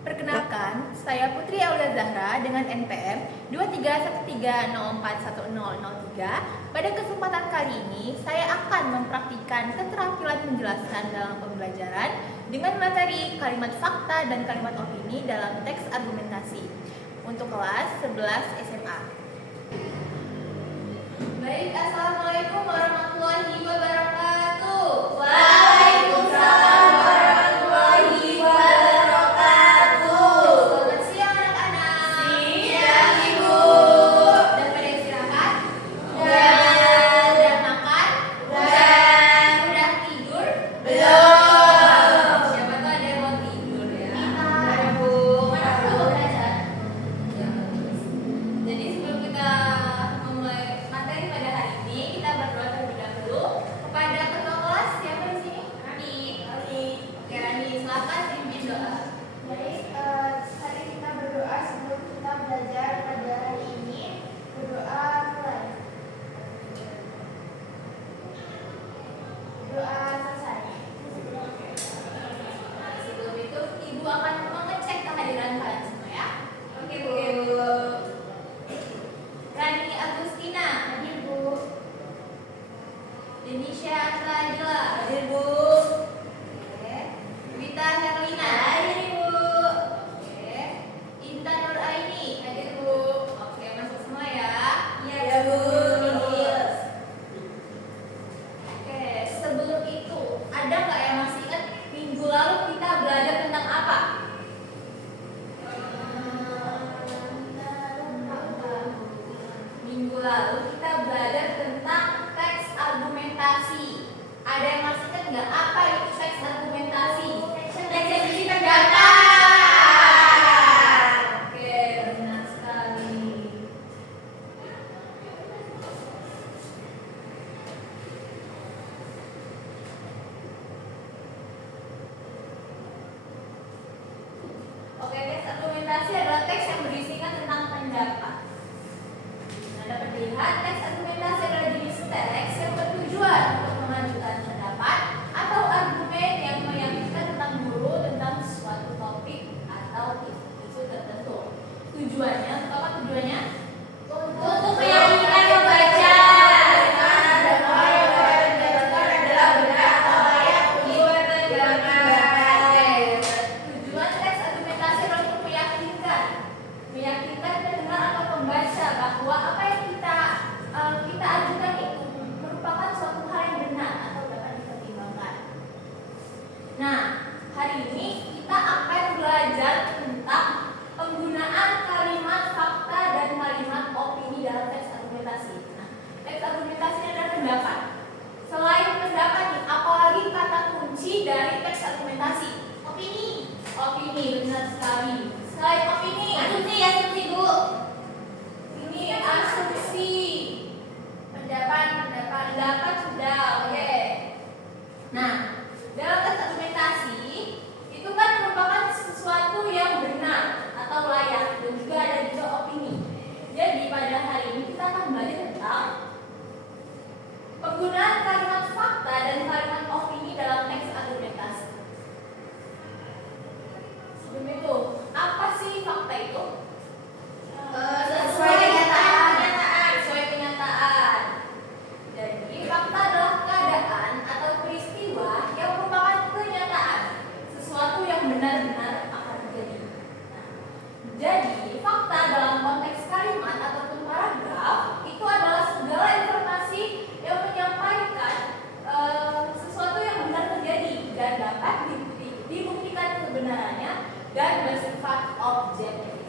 Perkenalkan, saya Putri Aulia Zahra dengan NPM 2313041003. Pada kesempatan kali ini, saya akan mempraktikkan keterampilan menjelaskan dalam pembelajaran dengan materi kalimat fakta dan kalimat opini dalam teks argumentasi untuk kelas 11 SMA. Baik, Assalamualaikum warahmatullahi wabarakatuh. Waalaikumsalam warahmatullahi wabarakatuh. Selamat siang anak-anak. Siang, Ibu. Dan pada istirahat? Udah. Udah makan? Udah. Udah tidur? Belum. Siapa tuh ada yang mau tidur ya? Ada, Bu. Mana dulu belajar? Ya. Jadi sebelum kita memulai materi pada hari ini, kita berdoa terlebih dahulu kepada ketua kelas. Siapa di sini? Rani. Oke, Rani, silakan pimpin doa. Baik, hari kita berdoa sebelum kita belajar pada hari ini. Berdoa mulai. Doa selesai. Sebelum itu, Ibu akan mengecek kehadiran kalian semua ya. Oke, Bu. Rani Agustina, Hadir, Bu. Denisha Azradila, Hadir, Bu. Oke. Wita Herlina, Hadir, Ibu. Oke. Intan Nur Aini, hadir Bu. Oke, masuk semua ya. Iya, Bu. Oke, sebelum itu ada nggak yang masih ingat minggu lalu kita belajar tentang apa? Minggu lalu kita belajar tentang teks argumentasi. Ada yang masih ingat nggak apa itu teks argumentasi? Eksepsi pendapat. Oke, benar sekali. Oke, teks argumentasi adalah teks yang berisikan tentang pendapat. Nah, dapat dilihat teks argumentasi adalah jenis teks yang bertujuan untuk mengajukan pendapat atau argumen yang meyakinkan tentang guru tentang suatu topik atau isu tertentu. Tujuannya, untuk apa tujuannya? Untuk meyakinkan pembaca bahwa yang dapat dijelaskan adalah benar atau layak untuk dipertimbangkan. Tujuan teks argumentasi adalah untuk meyakinkan pendengar atau pembaca bahwa apa yang kita ajukan itu merupakan suatu hal yang benar atau dapat dipertimbangkan. Nah, hari ini kita akan belajar tentang penggunaan kalimat fakta dan kalimat opini dalam teks argumentasi. Nah, teks argumentasi adalah pendapat. Selain pendapat nih, apalagi kata kunci dari teks argumentasi? Opini, benar sekali. Selain opini, Asumsi, Bu. ini asumsi. Pendapat sudah, oke. Nah, dalam teks argumentasi itu kan merupakan sesuatu yang benar atau layak dan juga ada juga opini. Jadi pada hari ini kita akan belajar tentang penggunaan kalimat fakta dan kalimat opini dalam teks argumentasi. Sebelum itu, apa sih fakta itu? Sesuai kenyataan. Sesuai kenyataan. Jadi fakta adalah keadaan atau peristiwa yang merupakan kenyataan, sesuatu yang benar-benar akan terjadi. Nah, jadi fakta dalam konteks kalimat ataupun paragraf itu adalah segala informasi yang menyampaikan sesuatu yang benar terjadi dan dapat dibuktikan kebenarannya dan bersifat objektif.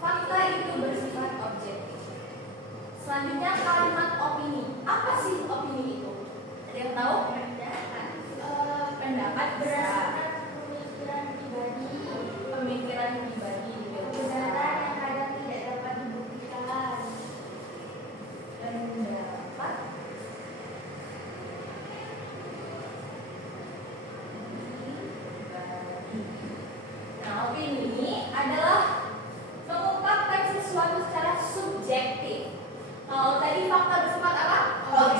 Fakta itu bersifat objektif. Selanjutnya kalimat opini. Apa sih opini itu? Ada yang tahu? Pendapat Berdasarkan pemikiran pribadi, pemikiran pribadi. kebenaran yang kadang tidak dapat dibuktikan. Pendapat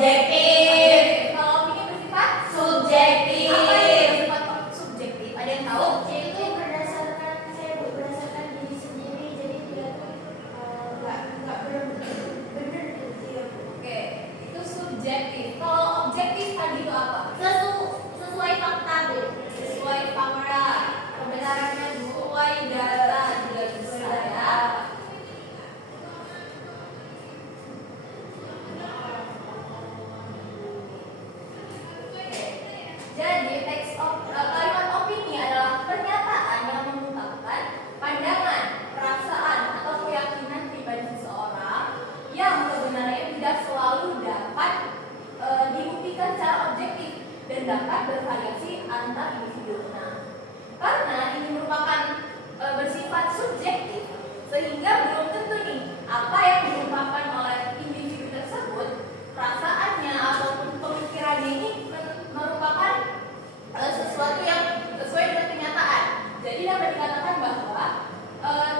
Objektif. Kalau opini bersifat Subjektif. apa yang bersifat subjektif? Ada yang tahu? Itu berdasarkan diri sendiri, jadi dia tuh nggak benar gitu ya. Oke, itu subjektif. Kalau objektif tadi itu apa? Sesuai fakta, Bu. Sesuai fakta, kebenarannya sesuai data juga bisa ya. Jadi kalimat opini adalah pernyataan yang mengungkapkan pandangan, perasaan atau keyakinan pribadi seseorang yang kebenarannya tidak selalu dapat dibuktikan secara objektif dan dapat bervariasi antar individu. Nah, karena ini merupakan bersifat subjektif, sehingga belum tentu nih apa yang diungkapkan oleh individu tersebut, perasaannya ataupun pemikirannya ini merupakan sesuatu yang sesuai dengan kenyataan. Jadi dapat dikatakan bahwa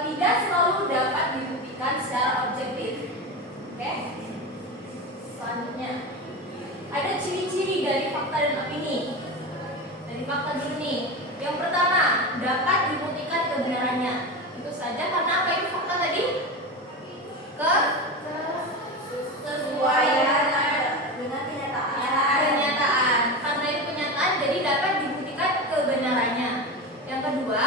tidak selalu dapat dibuktikan secara objektif. Oke? Selanjutnya, ada ciri-ciri dari fakta dan opini. Dari fakta dulu nih. Yang pertama, dapat dibuktikan kebenarannya. Itu saja karena apa itu fakta tadi? Sesuai dengan Kenyataan. Karena itu kenyataan, jadi dapat dibuktikan kebenarannya. Yang kedua,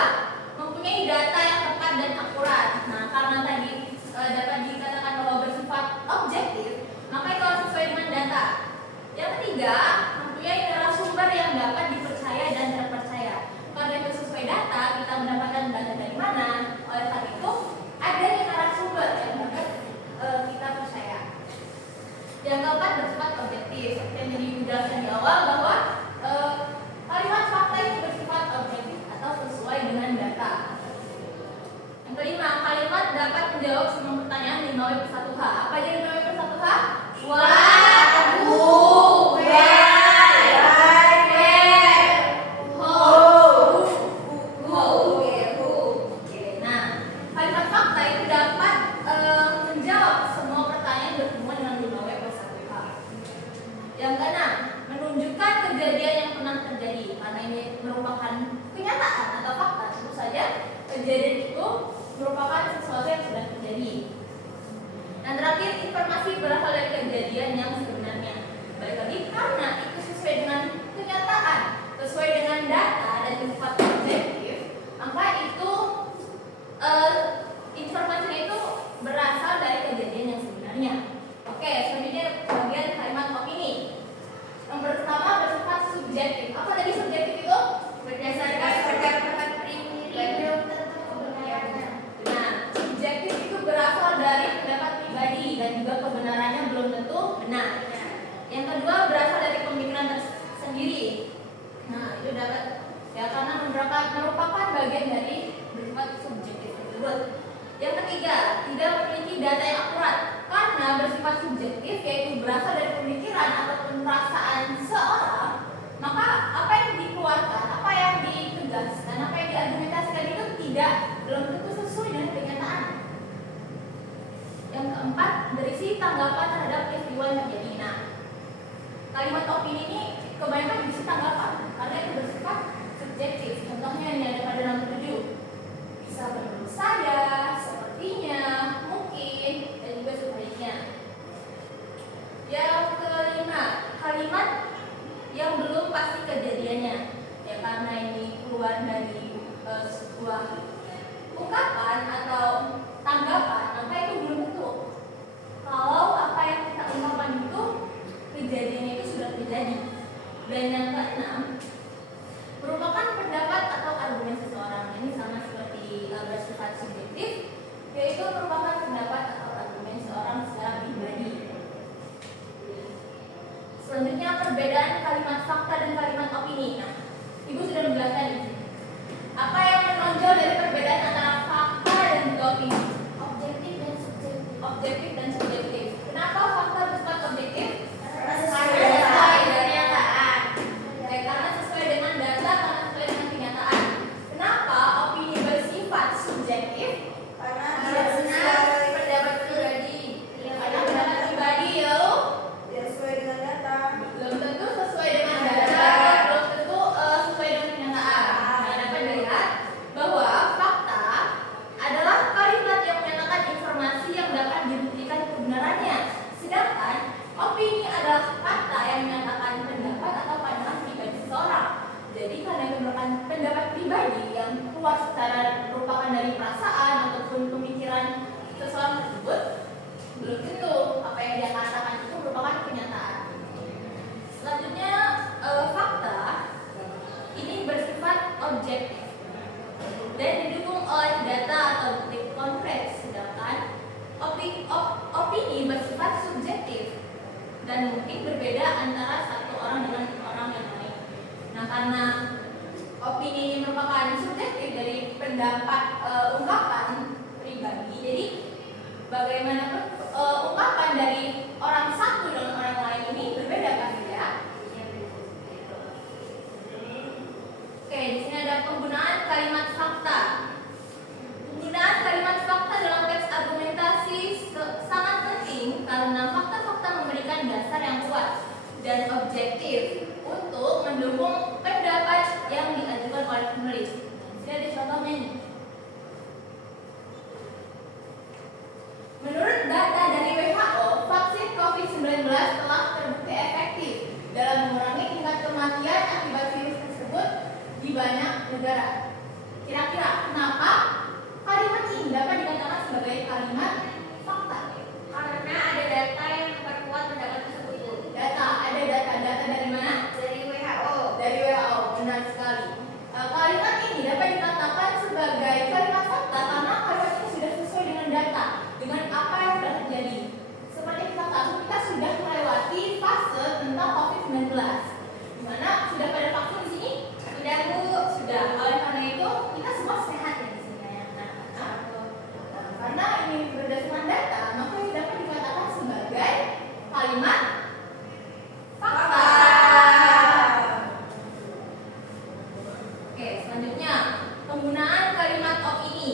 mempunyai data yang tepat dan akurat. Nah, karena tadi dapat dikatakan bahwa bersifat objektif, maka itu harus sesuai dengan data. Yang ketiga, mempunyai narasumber yang dapat dipercaya dan terpercaya. Karena itu sesuai data, kita mendapatkan data dari mana? Oleh karena itu, adanya narasumber yang dapat kita percaya. Yang keempat, bersifat objektif. Seperti yang tadi dijelaskan di awal bahwa kalimat fakta ini bersifat objektif atau sesuai dengan data. Yang kelima, kalimat dapat menjawab semua pertanyaan 5W+1H. Apa aja 5W+1H? Nah, kalimat fakta itu dapat menjawab semua pertanyaan berhubungan dengan 5W+1H. Yang keenam, menunjukkan kejadian yang pernah terjadi. Karena ini merupakan kenyataan atau fakta, tentu saja kejadian itu merupakan sesuatu yang sudah terjadi. Dan terakhir, informasi berasal dari kejadian yang sebenarnya. Balik lagi, karena itu sesuai dengan kenyataan, sesuai dengan data dan bersifat objektif, maka itu informasinya itu berasal dari kejadian yang sebenarnya. Oke, selanjutnya bagian kalimat opini. Yang pertama bersifat subjektif. Apa tadi subjektif itu? Berdasarkan pendapat pribadi. Belum tentu kebenarannya. Nah, subjektif itu berasal dari pendapat pribadi dan juga kebenarannya belum tentu benar. Yang kedua berasal dari pemikiran tersendiri. Nah, itu dapat ya karena merupakan bagian dari bersifat subjektif tersebut. Yang ketiga, tidak memiliki data yang akurat karena bersifat subjektif, yaitu berasal dari pemikiran ataupun perasaan seorang. Maka apa yang dikeluarkan, apa yang ditegaskan, apa yang diargumentasikan itu belum tentu sesuai dengan kenyataan. Yang keempat, berisi tanggapan terhadap peristiwa yang terjadi. Nah, kalimat opini ini kebanyakan berisi tanggapan karena itu bersifat subjektif. Contohnya ini ada pada nomor 7. Bisa menurut saya, sepertinya, mungkin, dan juga sebaliknya. Yang kelima, kalimat yang belum pasti kejadiannya. Ya karena ini keluar dari sebuah ungkapan atau tanggapan, maka itu belum tentu. Kalau apa yang kita ungkapkan itu kejadiannya itu sudah terjadi. Dan yang keenam, merupakan pendapat atau argumen seseorang. Ini sama seperti bersifat subjektif, yaitu merupakan pendapat atau argumen seorang secara pribadi. Selanjutnya perbedaan kalimat fakta dan kalimat opini. Nah, Ibu sudah menjelaskan di sini. Apa yang menonjol dari perbedaan antara fakta dan juga opini? Objektif dan subjektif. Objektif dan subjektif. Kenapa fakta bersifat objektif? Karena sesuai dengan data, karena sesuai dengan kenyataan. Kenapa opini bersifat subjektif? Karena pendapat pribadi. Karena pendapat pribadi ya lo. tidak sesuai dengan dan mungkin berbeda antara satu orang dengan orang yang lain. Nah, karena opini ini merupakan subjektif dari pendapat ungkapan pribadi, jadi bagaimanapun ungkapan dari orang satu dengan orang lain ini berbeda kan ya? Oke, di sini ada penggunaan kalimat fakta. Penggunaan kalimat fakta dalam teks argumentasi sangat penting karena fakta-fakta memberikan dasar yang kuat dan objektif untuk mendukung pendapat yang diajukan oleh penulis. Di sini ada contohnya nih. Menurut data dari WHO, vaksin COVID-19 telah terbukti efektif dalam mengurangi tingkat kematian akibat virus tersebut di banyak negara. Kira-kira kenapa kalimat ini dapat dikatakan sebagai kalimat fakta? Karena ada data yang memperkuat pendapat tersebut. Ada data dari mana? Dari WHO. Dari WHO, benar sekali. Kalimat ini dapat dikatakan sebagai kalimat fakta karena kalimat ini sudah sesuai dengan data, dengan apa yang sudah terjadi. Seperti kita tahu, kita sudah melewati fase tentang COVID-19, di mana sudah pada vaksin di sini. Sudah Bu. Sudah. Oleh karena itu kita semua sehat ya di sini ya. Karena ini berdasarkan data, maka ini dapat dikatakan sebagai kalimat fakta. Oke, selanjutnya penggunaan kalimat opini.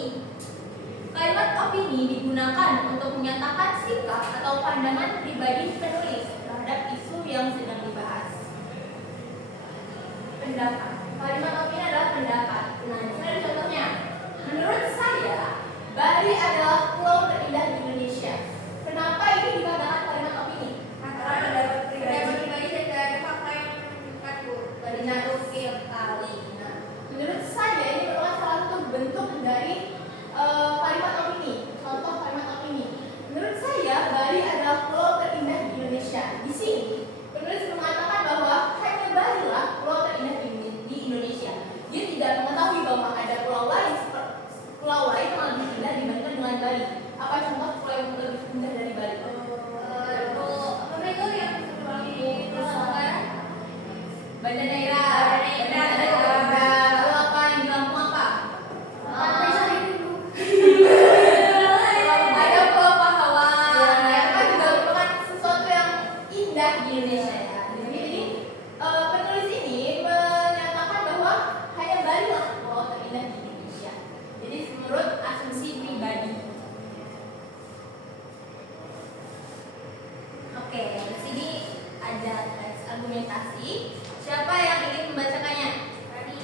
Kalimat opini digunakan untuk menyatakan sikap atau pandangan pribadi penulis terhadap isu yang sedang dibahas. Pendapat. Kalimat opini adalah pendapat. Nah, ini ada contohnya. Menurut saya, Bali adalah pulau terindah di Indonesia. Kenapa ini dikatakan kalimat opini? Antara pendapat pribadi dan ada fakta yang menunjukkan Bu. Benar sekali. Nah, menurut saya ini merupakan salah satu bentuk dari kalimat opini. Contoh kalimat opini. Menurut saya, Bali adalah pulau terindah di Indonesia. Di sini, penulis mengatakan bahwa hanya Bali lah pulau terindah di Indonesia. Dia tidak mengetahui bahwa ada pulau lain yang lebih indah dibandingkan dengan Bali. Apa contoh pulau yang lebih indah dari Bali? Apa itu yang di Nusantara? Banda Neira. Banda. Lalu apa yang di Lampung apa? Ada Pulau Pahlawan. Ya, kan juga merupakan sesuatu yang indah di Indonesia ya. Jadi penulis ini menyatakan bahwa hanya Bali lah pulau terindah di Indonesia. Jadi menurut asumsi pribadi. Oke, di sini ada teks argumentasi. Siapa yang ingin membacakannya? Tadi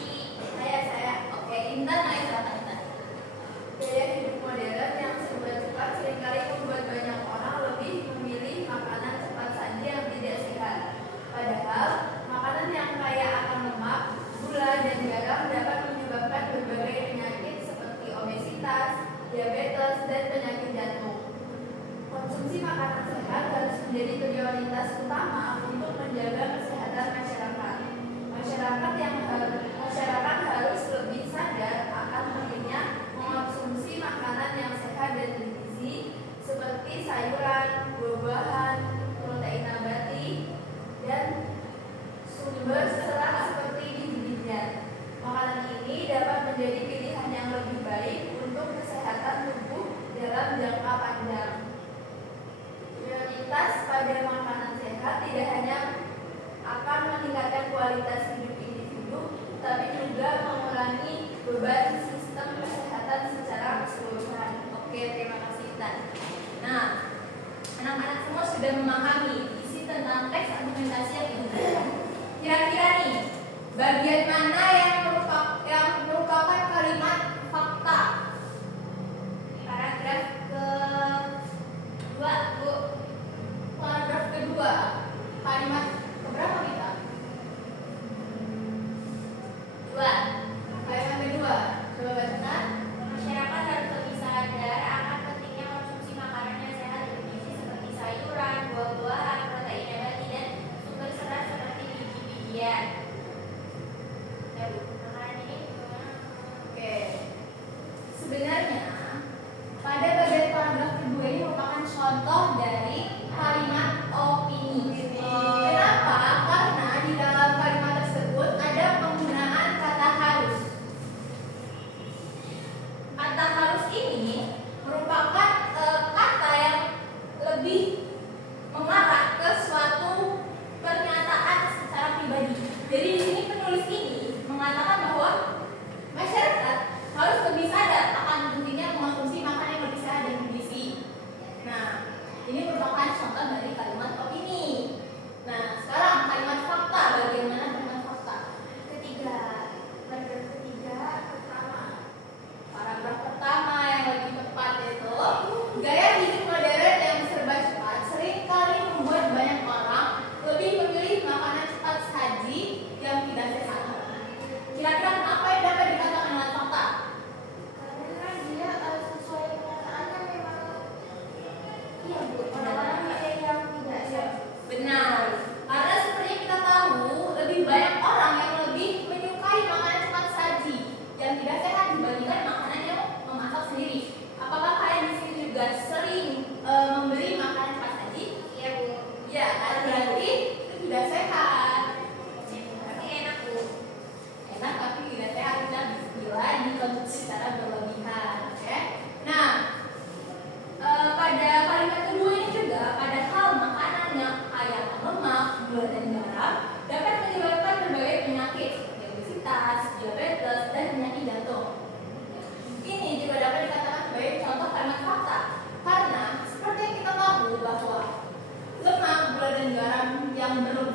Saya. Oke, Intan, ayo silakan Intan. Gaya hidup modern yang serba cepat seringkali membuat banyak orang lebih memilih makanan cepat saji yang tidak sehat. Padahal, makanan yang kaya akan lemak, gula, dan garam dapat menyebabkan berbagai penyakit seperti obesitas, diabetes, dan penyakit jantung. Konsumsi makanan sehat harus menjadi prioritas utama untuk menjaga kesehatan masyarakat. Masyarakat harus lebih sadar akan pentingnya mengonsumsi makanan yang sehat dan bergizi seperti sayuran, buah-buahan, protein nabati, dan sumber serat seperti biji-bijian. Makanan ini dapat menjadi pilihan yang lebih baik untuk kesehatan tubuh dalam jangka panjang. Prioritas pada makanan sehat tidak hanya akan meningkatkan kualitas hidup individu, tapi juga mengurangi beban sistem kesehatan secara keseluruhan. Oke, terima kasih Intan. Nah, anak-anak semua sudah memahami isi tentang teks argumentasi yang digunakan. Kira-kira nih, bagian mana yang merupakan kalimat fakta? paragraf kedua Bu. Paragraf kedua, kalimat keberapa kita? 2. Kalimat kedua, coba bacakan. Masyarakat harus lebih sadar akan pentingnya konsumsi makanan yang sehat dan bergizi seperti sayuran, buah-buahan, protein nabati, dan sumber serat seperti biji-bijian. Ya Bu, makanan ini gimana? Oke. Sebenarnya pada bagian paragraf kedua ini merupakan contoh dari kalimat opini.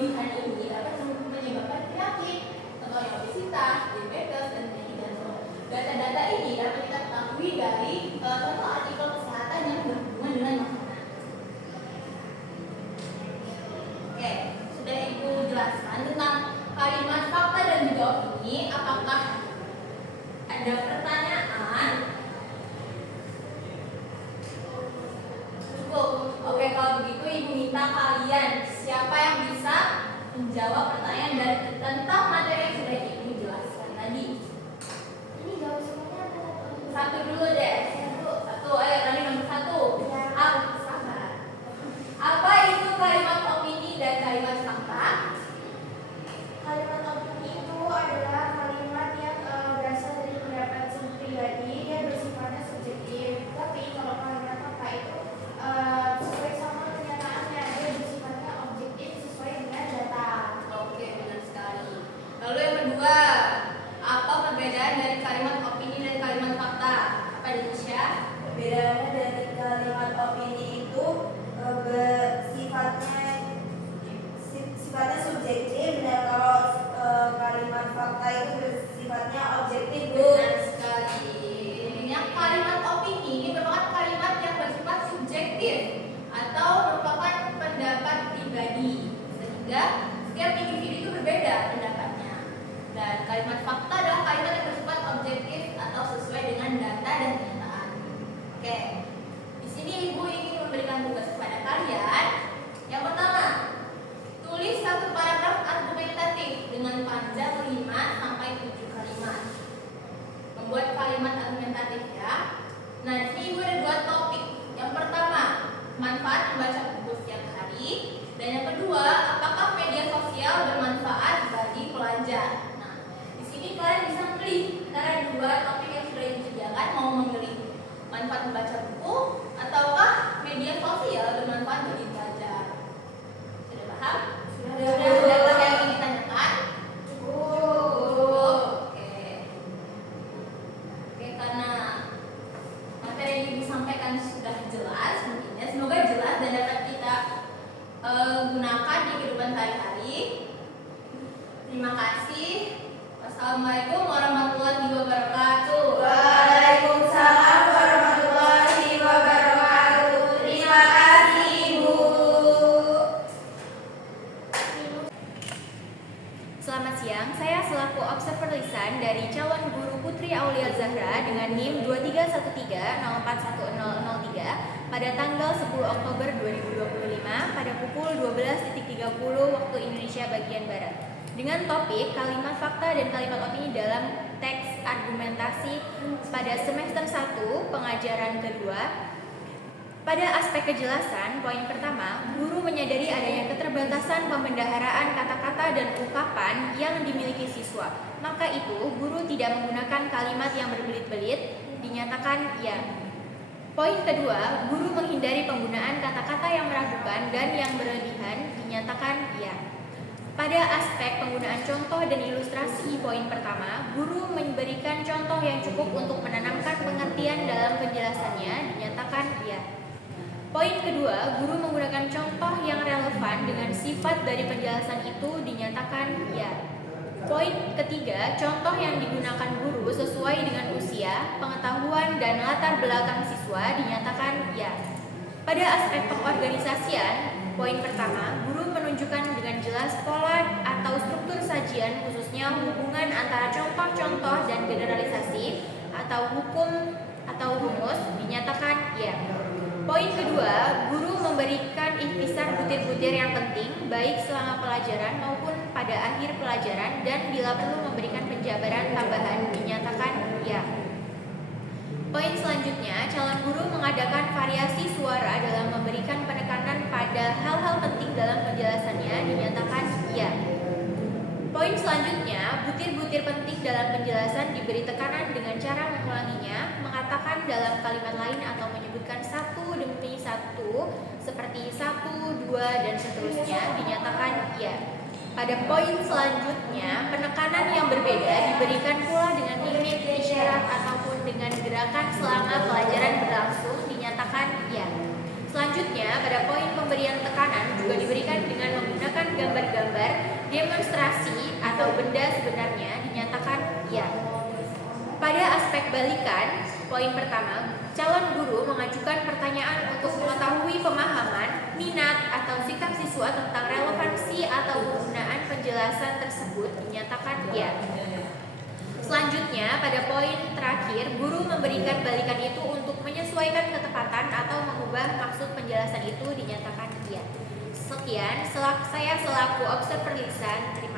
berlebihan ini dapat menyebabkan penyakit, contohnya obesitas, diabetes, dan penyakit jantung. Data-data ini dapat kita ketahui dari contoh artikel kesehatan yang berhubungan dengan makanan. Oke, sudah Ibu jelaskan tentang kalimat fakta dan juga opini. Apakah ada pertanyaan? Cukup. Oke, kalau begitu Ibu minta kalian siapa yang bisa menjawab pertanyaan dari tentang materi yang sudah Ibu jelaskan tadi. Ini jawab semuanya atau satu? Satu dulu deh. Satu. Ayo, Rani nomor satu. Sabar. Apa itu kalimat opini dan kalimat fakta? Kalimat opini itu adalah kalimat yang berasal dari pendapat pribadi, dia bersifatnya subjektif. Tapi kalau kalimat fakta itu sesuai sama kenyataannya, dia bersifatnya objektif sesuai dengan data. Oke, benar sekali. Lalu yang kedua, apa perbedaan dari kalimat opini dan kalimat fakta? Apa Indonesia? Perbedaannya dari kalimat opini itu sifatnya subjektif, dan kalau kalimat fakta itu bersifatnya objektif, Bu. Benar sekali. Yang kalimat opini ini merupakan kalimat yang bersifat subjektif atau merupakan pendapat pribadi, sehingga setiap individu itu berbeda pendapatnya. Dan kalimat fakta adalah kalimat yang bersifat objektif atau sesuai dengan data dan kenyataan. Oke, di sini Ibu ingin memberikan tugas kepada kalian. Yang pertama, tulis satu paragraf argumentatif dengan panjang 5 sampai 7 kalimat. Membuat kalimat argumentatif ya. Nah, di sini Ibu ada dua topik. Yang pertama, manfaat membaca buku setiap hari. Dan yang kedua, apakah media sosial bermanfaat bagi pelajar? Nah, di sini kalian bisa memilih antara dua topik yang sudah disediakan. Mau memilih manfaat membaca buku ataukah media sosial bermanfaat bagi pelajar? Sudah paham? Sudah ada yang ingin ditanyakan? Cukup. Oke, karena materi yang Ibu sampaikan sudah jelas, mungkin ya, semoga jelas dan dapat kita gunakan di kehidupan sehari-hari. Terima kasih. Wassalamualaikum warahmatullahi wabarakatuh. Waalaikumsalam warahmatullahi wabarakatuh. Terima kasih, Ibu. Selamat siang, saya selaku observer lisan dari calon guru Putri Aulia Zahra dengan NIM 2313041003 pada tanggal 10 Oktober 2025 pada pukul 12.30 waktu Indonesia bagian Barat dengan topik kalimat fakta dan kalimat opini dalam teks argumentasi pada semester 1 pengajaran kedua. Pada aspek kejelasan, poin pertama, guru menyadari adanya keterbatasan pembendaharaan kata-kata dan ungkapan yang dimiliki siswa. Maka itu, guru tidak menggunakan kalimat yang berbelit-belit, dinyatakan ya. Poin kedua, guru menghindari penggunaan kata-kata yang meragukan dan yang berlebihan, dinyatakan ya. Pada aspek penggunaan contoh dan ilustrasi, poin pertama, guru memberikan contoh yang cukup untuk menanamkan pengertian dalam penjelasannya, dinyatakan ya. Poin kedua, guru menggunakan contoh yang relevan dengan sifat dari penjelasan itu, dinyatakan ya. Poin ketiga, contoh yang digunakan guru sesuai dengan usia, pengetahuan, dan latar belakang siswa, dinyatakan ya. Pada aspek pengorganisasian, poin pertama, guru menunjukkan dengan jelas pola atau struktur sajian, khususnya hubungan antara contoh-contoh dan generalisasi atau hukum atau rumus, dinyatakan ya. Poin kedua, guru memberikan ikhtisar butir-butir yang penting baik selama pelajaran maupun pada akhir pelajaran dan bila perlu memberikan penjabaran tambahan, dinyatakan ya. Poin selanjutnya, calon guru mengadakan variasi suara dalam memberikan penekanan pada hal-hal penting dalam penjelasannya, dinyatakan ya. Poin selanjutnya, butir-butir penting dalam penjelasan diberi tekanan dengan cara mengulanginya, mengatakan dalam kalimat lain atau menyebutkan satu demi satu seperti 1, 2, dan seterusnya, dinyatakan ya. Pada poin selanjutnya, penekanan yang berbeda diberikan pula dengan mimik, isyarat, ataupun dengan gerakan selama pelajaran berlangsung, dinyatakan ya. Selanjutnya, pada poin pemberian tekanan juga diberikan dengan menggunakan gambar-gambar Demonstrasi atau benda sebenarnya dinyatakan ya. Pada aspek balikan, poin pertama, calon guru mengajukan pertanyaan untuk mengetahui pemahaman, minat, atau sikap siswa tentang relevansi atau penggunaan penjelasan tersebut dinyatakan ya. Selanjutnya, pada poin terakhir, guru memberikan balikan itu untuk menyesuaikan ketepatan atau mengubah maksud penjelasan itu dinyatakan ya. Sekian, saya selaku observer lisan.